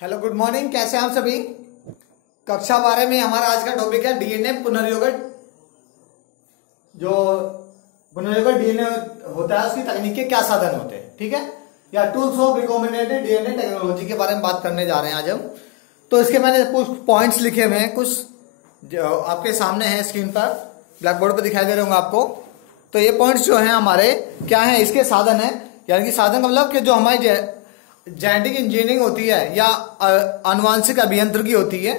Hello good morning, कैसे हैं आप सभी। कक्षा 12 में हमारा आज का टॉपिक है डीएनए पुनर्योगट। जो पुनर्योगट डीएनए होता है उसकी तकनीक के क्या साधन होते हैं, ठीक है, या टूल्स ऑफ रिकॉम्बिनेटेड डीएनए टेक्नोलॉजी के बारे में बात करने जा रहे हैं आज हम। तो इसके मैंने कुछ पॉइंट्स लिखे हुए हैं, कुछ जो आपके सामने है स्क्रीन पर, ब्लैक बोर्ड पर दिखाई दे रहे होंगे आपको। तो ये पॉइंट्स जो है हमारे क्या है, इसके साधन है, यानी कि साधन का मतलब कि जो हमारी जेनेटिक इंजीनियरिंग होती है या आनुवांशिक अभियांत्रिकी होती है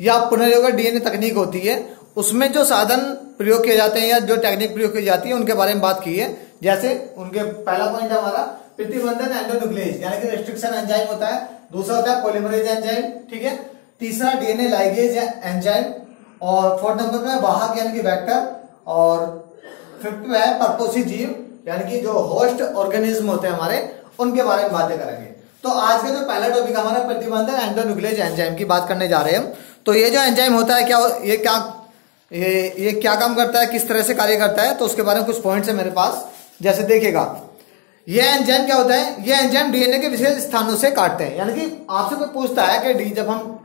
या पुनर्योगट डीएनए तकनीक होती है, उसमें जो साधन प्रयोग किए जाते हैं या जो टेक्निक प्रयोग की जाती है उनके बारे में बात की है। जैसे उनके पहला पॉइंट है हमारा प्रतिबंधन एंडोन्यूक्लियस यानी कि रेस्ट्रिक्शन एंजाइम होता है, दूसरा होता है पॉलीमरेज एंजाइम, ठीक है, तीसरा डीएनए लाइगेज एंजाइम, और फोर्थ नंबर पे वाहक यानी कि वेक्टर, और फिफ्थ में है परपोषी जीव यानी कि जो होस्ट ऑर्गेनिज्म होते हैं हमारे, उनके बारे में बातें करेंगे। तो आज का जो पहला टॉपिक हमारा प्रतिबंधक एंडोन्यूक्लियस एंजाइम की बात करने जा रहे हैं हम। तो ये जो एंजाइम होता है क्या, ये क्या काम करता है, किस तरह से कार्य करता है, तो उसके बारे में कुछ पॉइंट्स है मेरे पास। जैसे देखिएगा, ये एंजाइम क्या होता है, ये एंजाइम डीएनए के विशेष स्थानों से काटते हैं। यानी कि आपसे कोई पूछता है कि जब हम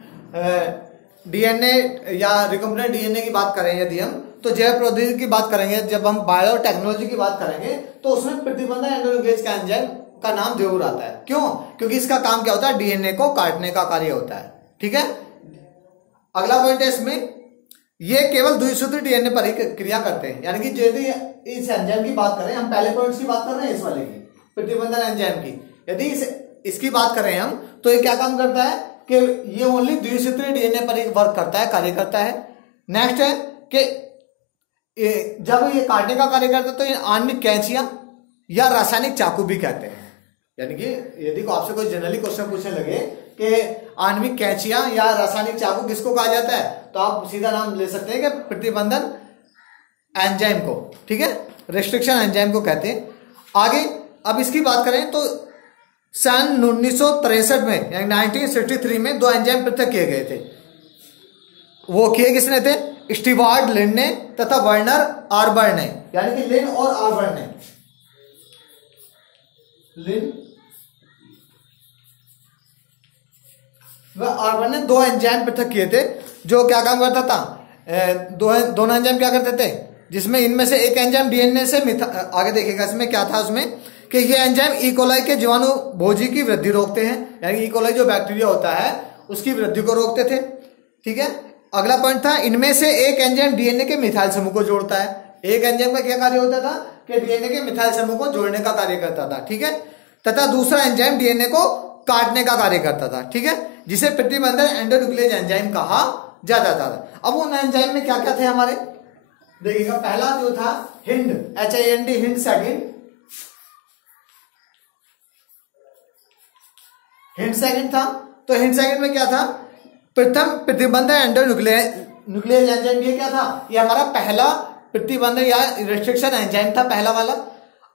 डीएनए या रिकॉम्बिनेंट डीएनए की बात करें, यदि हम तो जैव प्रौद्योगिकी की बात करेंगे, जब हम बायोटेक्नोलॉजी की बात करेंगे, तो उसमें प्रतिबंधक एंडोन्यूक्लियस का एंजाइम का नाम जरूर आता है। क्यों? क्योंकि इसका काम क्या होता है, डीएनए को काटने का कार्य होता है, ठीक है। अगला पॉइंट है इसमें, ये केवल द्विसूत्री डीएनए पर ही क्रिया करते हैं। यानी कि यदि इस एंजाइम की बात करें, हम पहले पॉइंट की बात कर रहे हैं इस वाले की, प्रतिबंधन एंजाइम की, यदि इसकी बात करें हम, तो ये क्या काम करता है कि ये ओनली द्विसूत्री डीएनए पर ही वर्क करता है, कार्य करता है। नेक्स्ट है कि जब ये काटने का कार्य करता है तो ये आणविक कैंचियां या रासायनिक चाकू भी कहते हैं। यानी कि यदि को आपसे कोई जनरली क्वेश्चन पूछने लगे कि आणविक कैंचियां या रासायनिक चाकू किसको कहा जाता है, तो आप सीधा नाम ले सकते हैं कि प्रतिबंधन एंजाइम को, ठीक है, रेस्ट्रिक्शन एंजाइम को कहते हैं। आगे अब इसकी बात करें तो सन 1963 में यानी 1963 में दो एंजाइम पृथक किए गए थे। वो किए किसने थे? स्टीवार्ट लिन ने तथा वर्नर आर्बर ने, यानी कि लिन और आर्बर ने, लिन व आर्बर ने दो एंजाइम पृथक किए थे। जो क्या काम करता था, दोनों एंजाइम क्या करते थे, जिसमें इनमें से एक एंजाइम डीएनए से आगे देखिएगा इसमें क्या था उसमें, कि ये एंजाइम इकोलाई के जीवाणु भोजी की वृद्धि रोकते हैं। यानी इकोलाई जो बैक्टीरिया होता है उसकी वृद्धि को रोकते थे, ठीक है। अगला पॉइंट था, इनमें से एक एंजाइम डीएनए के मिथाइल समूह को जोड़ता है। एक एंजाइम का क्या कार्य होता था कि डीएनए के मिथाइल समूह को जोड़ने का कार्य करता था, ठीक है, तथा दूसरा एंजाइम डीएनए को काटने का कार्य करता था, ठीक है, जिसे प्रतिबंधक एंडोन्यूक्लियस एंजाइम कहा जाता था। अब उन एंजाइम में क्या क्या थे हमारे, देखिएगा, पहला जो था हिंड, HIND, हिंड सेकंड था। तो हिंड सेकंड में क्या था, प्रथम प्रतिबंधक एंडोन्यूक्लियस एंजाइम, ये क्या था, ये हमारा पहला प्रतिबंधक या रिस्ट्रिक्शन एंजाइम था, पहला वाला।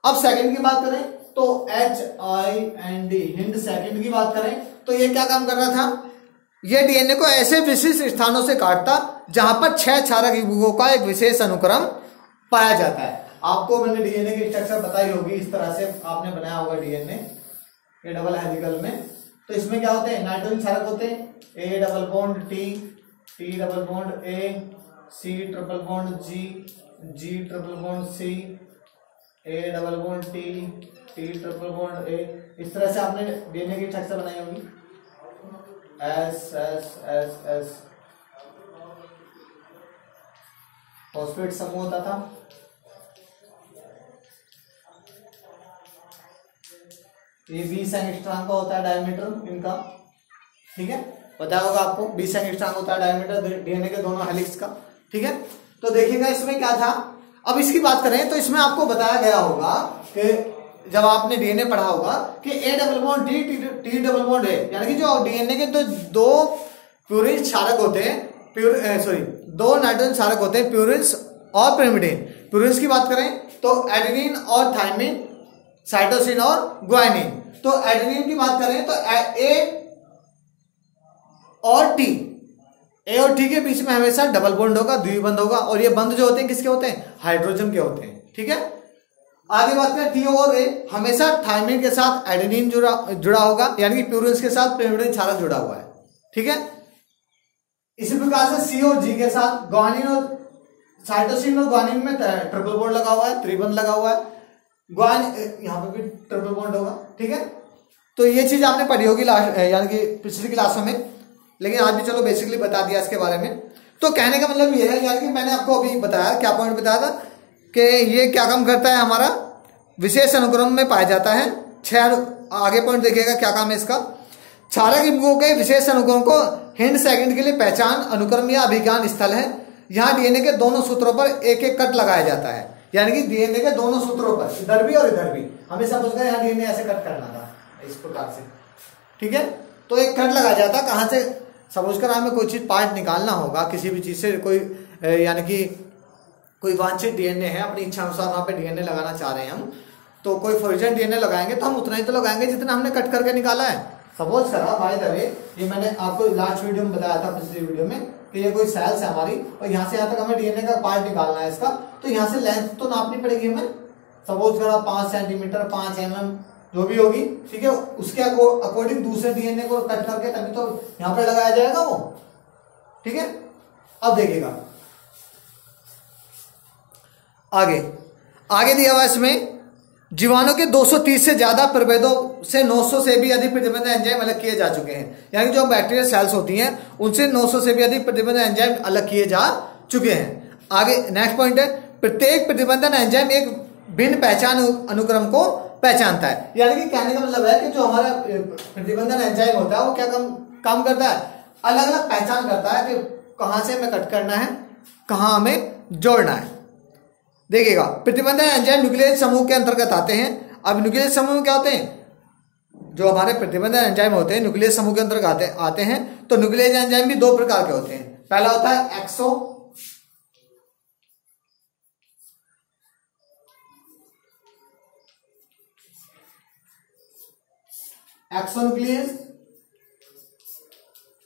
अब सेकंड की बात करें तो HIND, हिंड सेकंड की बात करें तो ये क्या काम कर रहा था, ये डीएनए को ऐसे विशिष्ट स्थानों से काटता जहां पर 6 क्षारक युग्मों का एक विशेष अनुक्रम पाया जाता है। आपको मैंने डीएनए की स्ट्रक्चर बताई होगी, इस तरह से आपने बनाया होगा डीएनए ये डबल हेलिकल में। तो इसमें क्या होते हैं, नाइट्रोजन क्षारक होते हैं, A double bond T, T double bond A, C triple bond G, G triple bond C, A double bond T, T triple bond A। इस तरह से आपने डीएनए की स्ट्रक्चर बनाई होगी, S S S S। Phosphate समूह होता था, ये 20 एंगस्ट्रॉम का होता है डायमीटर इनका, ठीक है, पता होगा आपको 20 एंगस्ट्रॉम होता है डायमीटर डीएनए के दोनों हेलिक्स का, ठीक है। तो देखिएगा इसमें क्या था, अब इसकी बात करें तो इसमें आपको बताया गया होगा कि जब आपने डीएनए पढ़ा होगा कि A double bond D, T double bond A, यानी कि जो डीएनए के दो प्यूरिन क्षारक होते हैं, दो नाइट्रोजन क्षारक होते हैं, प्यूरिन्स और पिरिमिडिन। प्यूरिन्स की बात करें तो एडेनिन और थायमिन, साइटोसिन और ग्वानिन। तो एडेनिन की बात करें तो A और T के बीच में हमेशा डबल बॉन्ड होगा, द्विबंध होगा, और ये बंध जो होते हैं किसके होते हैं, हाइड्रोजन के होते हैं, ठीक है। आगे बात करें टी और ए, हमेशा थायमिन के साथ एडेनिन जुड़ा होगा, यानी कि प्यूरिन के साथ pyrimidine क्षारक जुड़ा हुआ है, ठीक है। इसी प्रकार से सी और जी के साथ ग्वानिन और साइटोसिन और ग्वानिन में ट्रिपल बॉन्ड लगा हुआ है, त्रिबंध लगा हुआ है, यहाँ पे भी ट्रिपल बॉन्ड होगा, ठीक है। तो ये चीज आपने पढ़ी होगी यानी कि पिछली क्लासों में, लेकिन आज भी चलो बेसिकली बता दिया इसके बारे में। तो कहने का मतलब ये है, यानी कि मैंने आपको अभी बताया, क्या पॉइंट बताया था कि ये क्या काम करता है, हमारा विशेष अनुक्रम में पाया जाता है। 6 आगे पॉइंट देखिएगा क्या काम है इसका। क्षारक युग्मों के विशेष अनुक्रम को हिंड सेकंड के लिए पहचान अनुक्रम या अभिज्ञान स्थल है। यहाँ डीएनए के दोनों सूत्रों पर एक एक कट लगाया जाता है, यानी कि डीएनए के दोनों सूत्रों पर, इधर भी और इधर भी, हमें समझ गए यहाँ डीएनए ऐसे कट करना था इस प्रकार से, ठीक है। तो एक कट लगाया जाता है, कहाँ से, सपोज कर हमें कोई चीज पार्ट निकालना होगा किसी भी चीज से, कोई यानी कि कोई वांछित डीएनए है, अपनी इच्छा अनुसार वहां पे डीएनए लगाना चाह रहे हैं हम, तो कोई फ्रोजन डीएनए लगाएंगे तो हम उतना ही तो लगाएंगे जितना हमने कट करके निकाला है। सपोज करा बाय द वे, ये मैंने आपको लास्ट वीडियो में बताया था, पिछली वीडियो में, कि ये कोई सेल्स है हमारी और यहाँ से यहाँ तक हमें डीएनए का पार्ट निकालना है इसका, तो यहाँ से लेंथ तो नापनी पड़ेगी हमें। सपोज करा 5 सेंटीमीटर 5 mm जो भी होगी, ठीक है, उसके अकॉर्डिंग दूसरे डीएनए को कट करके तभी तो यहाँ पर लगाया जाएगा वो, ठीक है। अब देखिएगा आगे दिया हुआ इसमें, जीवाणु के 230 से ज्यादा प्रभेदों से 900 से भी अधिक प्रतिबंध एंजाइम अलग किए जा चुके हैं, यानी जो बैक्टीरियल सेल्स होती हैं उनसे 900 से भी अधिक प्रतिबंधन एंजाइम अलग किए जा चुके हैं। आगे नेक्स्ट पॉइंट है, प्रत्येक प्रतिबंधन एंजाइम एक भिन्न पहचान अनुक्रम को पहचानता है, यानी कि कहने का मतलब है कि जो हमारा प्रतिबंधन एंजाइम होता है वो क्या काम करता है, अलग अलग पहचान करता है कि कहां से हमें कट करना है, कहां हमें जोड़ना है। देखिएगा, प्रतिबंधन एंजाइम न्यूक्लियस समूह के अंतर्गत आते हैं। अब न्यूक्लियस समूह में क्या होते हैं, जो हमारे प्रतिबंधन एंजाइम होते हैं न्यूक्लियस समूह के अंतर्गत आते हैं। तो न्यूक्लियस एंजाइम भी 2 प्रकार के होते हैं। पहला होता है एक्सोन्यूक्लियस,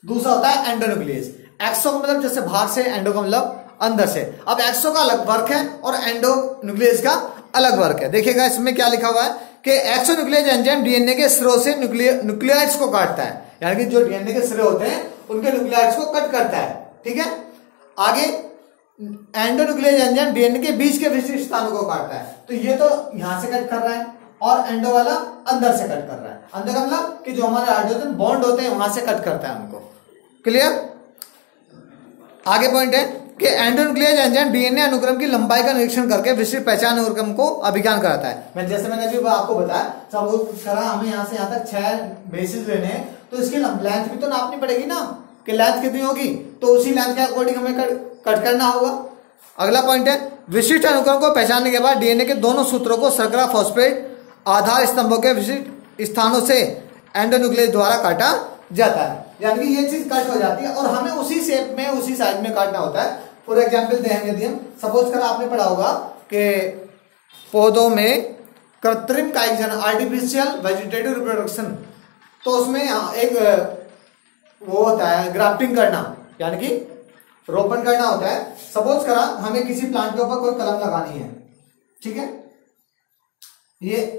दूसरा होता है एंडोन्यूक्लियस। एक्सो का मतलब जैसे बाहर से, एंडो का मतलब अंदर से। अब एक्सो का अलग वर्क है और एंडोन्यूक्लियस का अलग वर्क है। देखिएगा इसमें क्या लिखा हुआ है कि एक्सोन्यूक्लियस एंजाइम डीएनए के सिरों से न्यूक्लियाइड्स को काटता है, यानी कि जो डीएनए के सिरे होते हैं उनके न्यूक्लियाइड्स को कट करता है, ठीक है। आगे एंडोन्यूक्लियस एंजाइम डीएनए के बीच के विशिष्ट स्थानों को काटता है। तो ये तो यहां से कट कर रहा है और एंडो वाला अंदर से कट कर रहा है। अंदर का मतलब कि जो हमारे हाइड्रोजन बॉन्ड होते हैं वहां से कट करता है उनको। क्लियर। आगे पॉइंट है कि एंडोन्यूक्लियस एंजाइम डीएनए अनुक्रम की लंबाई का निरीक्षण करके विशिष्ट पहचान अनुक्रम को अभिज्ञान कराता है। जैसे मैंने अभी आपको बताया, सब करा हमें यहाँ से यहाँ तक 6 बेसिस लेने हैं, तो इसकी लेंथ भी तो नापनी पड़ेगी ना कि लेंथ कितनी होगी, तो उसी लेंथ के अकॉर्डिंग हमें कट करना होगा। अगला पॉइंट है, विशिष्ट अनुक्रम को पहचानने के बाद डीएनए के दोनों सूत्रों को शर्करा फॉस्फेट आधार स्तंभों के विशिष्ट स्थानों से एंडोन्यूक्लियस द्वारा काटा जाता है, यानी कि ये चीज कट हो जाती है और हमें उसी शेप में, उसी साइज में काटना होता है। फॉर एग्जाम्पल देंगे, यदि हम सपोज कर आपने पढ़ा होगा कि पौधों में कृत्रिम कायिक जनन, आर्टिफिशियल वेजिटेटिव रिप्रोडक्शन, तो उसमें एक वो होता है ग्राफ्टिंग करना, यानी कि रोपण करना होता है। सपोज करा हमें किसी प्लांट के ऊपर कोई कलम लगानी है, ठीक है, ये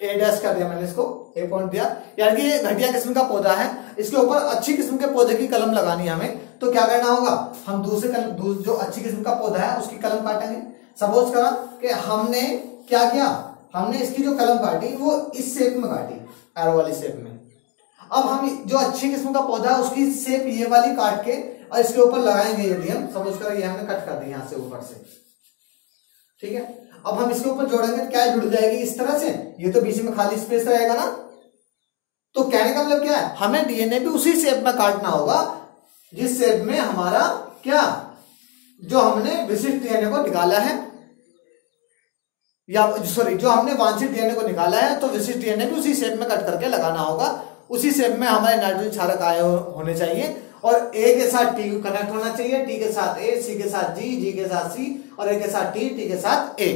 ए डैश कर दिया मैंने, इसको ए पॉइंट दिया, यानी कि ये घटिया किस्म का पौधा है, इसके ऊपर अच्छी किस्म के पौधे की कलम लगानी है हमें। तो क्या करना होगा, हम जो अच्छी किस्म का पौधा है उसकी कलम काटेंगे। सपोज करा कि हमने क्या किया, हमने इसकी जो कलम काटी वो इस शेप में काटी, एरो वाली शेप में। अब हम जो अच्छी किस्म का पौधा है उसकी शेप ये वाली काट के और इसके ऊपर लगाएंगे। यदि हम सपोज करा ये हमने कट कर दी यहां से ऊपर से, ठीक है, अब हम इसके ऊपर जोड़ेंगे, क्या जुड़ जाएगी इस तरह से, ये तो बीच में खाली स्पेस रहेगा ना। तो कहने का मतलब क्या है, हमें डीएनए भी उसी शेप में काटना होगा जिस शेप में हमारा क्या, जो हमने विशिष्ट डीएनए को निकाला है, या सॉरी जो हमने वांछित डीएनए को निकाला है, तो विशिष्ट डीएनए भी उसी शेप में कट करके लगाना होगा। उसी शेप में हमारे नाइट्रोजन क्षारक आए होने चाहिए और ए के साथ टी कनेक्ट होना चाहिए, टी के साथ ए, सी के साथ जी, जी के साथ सी और ए के साथ टी, टी के साथ ए,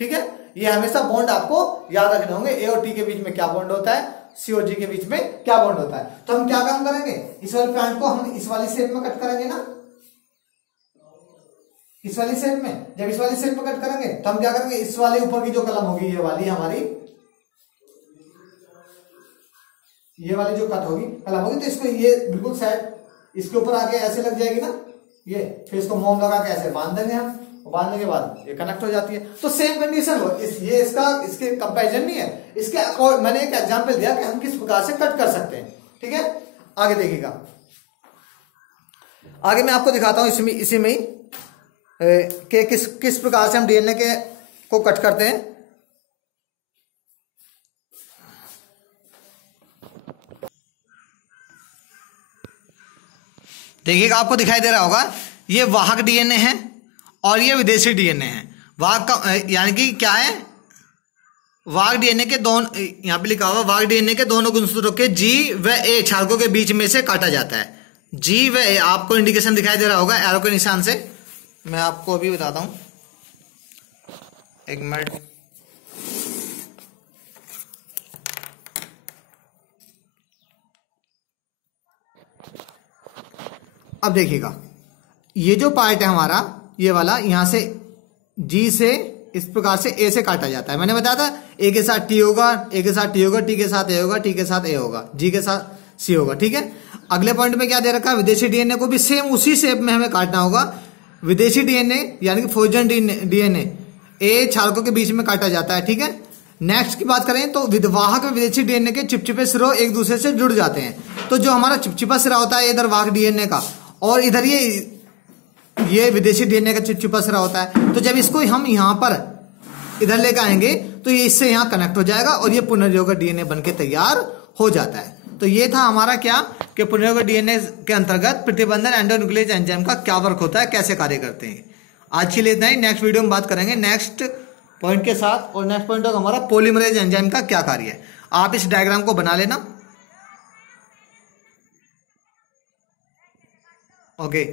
ठीक है। ये हमेशा बॉन्ड आपको याद रखने होंगे, ए और टी के बीच में क्या बॉन्ड होता है, सी और जी के बीच में क्या बॉन्ड होता है। तो हम क्या काम करेंगे, इस वाले प्लांट को हम इस वाली शेप में कट करेंगे ना, इस वाली शेप में। जब इस वाली शेप में कट करेंगे तो हम क्या करेंगे, इस वाले ऊपर की जो कलम होगी ये वाली हमारी, ये वाली जो कट होगी कलम होगी, तो इसको ये बिल्कुल साइड इसके ऊपर आके ऐसे लग जाएगी ना ये, फिर इसको मोम लगा के ऐसे बांध देंगे हम, बांधने के बाद ये कनेक्ट हो जाती है। तो सेम कंडीशन हो ये इसके कंपैरिजन नहीं है, इसके मैंने एक एग्जांपल दिया कि हम किस प्रकार से कट कर सकते हैं। ठीक है, आगे देखिएगा, आगे मैं आपको दिखाता हूं इसी में ही कि किस प्रकार से हम डीएनए के को कट करते हैं। देखिएगा, आपको दिखाई दे रहा होगा ये वाहक डीएनए है और ये विदेशी डीएनए है। वाहक का यानी कि क्या है, वाहक डीएनए के दोनों, यहां पे लिखा हुआ वाहक डीएनए के दोनों गुणसूत्रों के जी व ए क्षारकों के बीच में से काटा जाता है। जी व ए आपको इंडिकेशन दिखाई दे रहा होगा एरो के निशान से, मैं आपको अभी बताता हूं, एक मिनट। अब देखिएगा, ये जो पार्ट है हमारा ये वाला, यहां से जी से इस प्रकार से ए से काटा जाता है। मैंने बताया था ए के साथ टी होगा, ए के साथ टी होगा, टी के साथ ए होगा, टी के साथ ए होगा, जी के साथ सी होगा। ठीक है, अगले पॉइंट में क्या दे रखा है, विदेशी डीएनए को भी सेम उसी शेप में हमें काटना होगा। विदेशी डीएनए यानी कि फॉर्जन डीएनए ए क्षारकों के बीच में काटा जाता है। ठीक है, नेक्स्ट की बात करें तो विवाहक विदेशी डीएनए के चिपचिपे सिरों एक दूसरे से जुड़ जाते हैं। तो जो हमारा चिपचिपा सिरा होता है इधर वाहक डीएनए का, और इधर ये विदेशी डीएनए का चिपचिपा सिरा होता है। तो जब इसको हम यहां पर इधर लेकर आएंगे तो ये इससे यहां कनेक्ट हो जाएगा और ये पुनर्योगक डीएनए बनके तैयार हो जाता है। तो ये था हमारा क्या कि पुनर्योगक डीएनए के अंतर्गत प्रतिबंधन एंडोन्यूक्लियस एंजाइम का क्या वर्क होता है, कैसे कार्य करते हैं। आज के लिए इतना ही, नेक्स्ट वीडियो में बात करेंगे नेक्स्ट पॉइंट के साथ, और नेक्स्ट पॉइंट होगा हमारा पॉलीमरेज एंजाइम का क्या कार्य है। आप इस डायग्राम को बना लेना। ओके।